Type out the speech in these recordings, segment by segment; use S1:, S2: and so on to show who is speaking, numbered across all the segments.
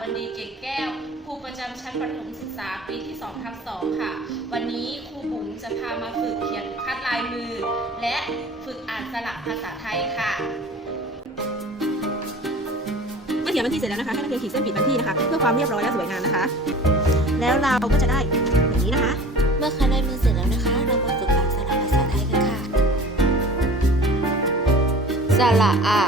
S1: วันดีเกตแก้ว ครูประจำชั้นประถมศึกษาปีที่2ทับ2ค่ะ วันนี้ครูบุ๋มจะพามาฝึกเขียนคัดลายมือ และฝึกอ่านสลักภาษาไทยค่ะ
S2: เมื่อเขียนวันที่เสร็จแล้วนะคะให้นักเรียนขีดเส้นปิดวันที่นะคะ เพื่อความเรียบร้อยและสวยงามนะคะ แล้วเราก็จะได้อย่างนี้นะคะ
S3: เมื่อคัดลายมือเสร็จแล้วนะคะ เรามาฝึกอ่านสระภาษาไทยกันค่ะสระอะ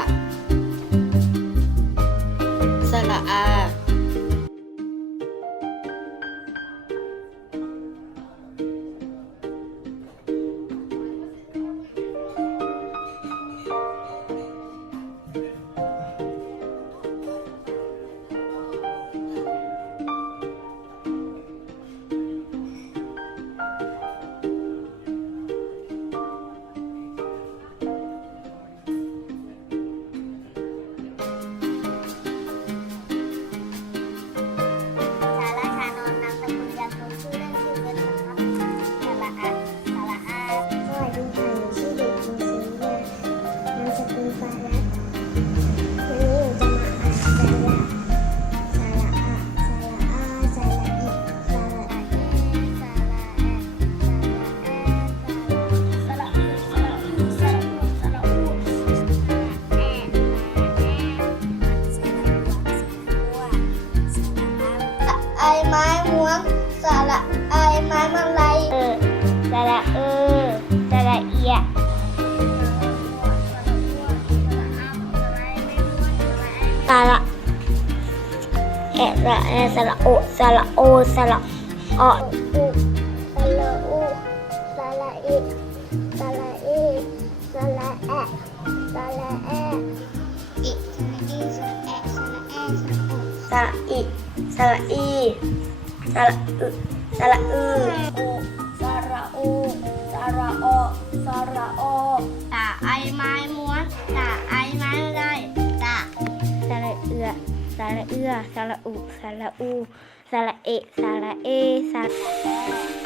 S4: ไอไม้ม้วนสระไอไม้มันไรเออสระเออสระเอียสระแอะสระแอสระโอสระโอสระออุสระอูสระอีสระอีสระแอะสระแออิสระอีสระแอะสระแอสระโอ
S3: สระอิส ระอีสระอึสระอือ
S4: สระอูสระโอสระโอตาไอไม้ม้วนตาไอไม้ไรตา
S3: สระเอือสระเอือสระอุสระอูสระเอะสระเอสระ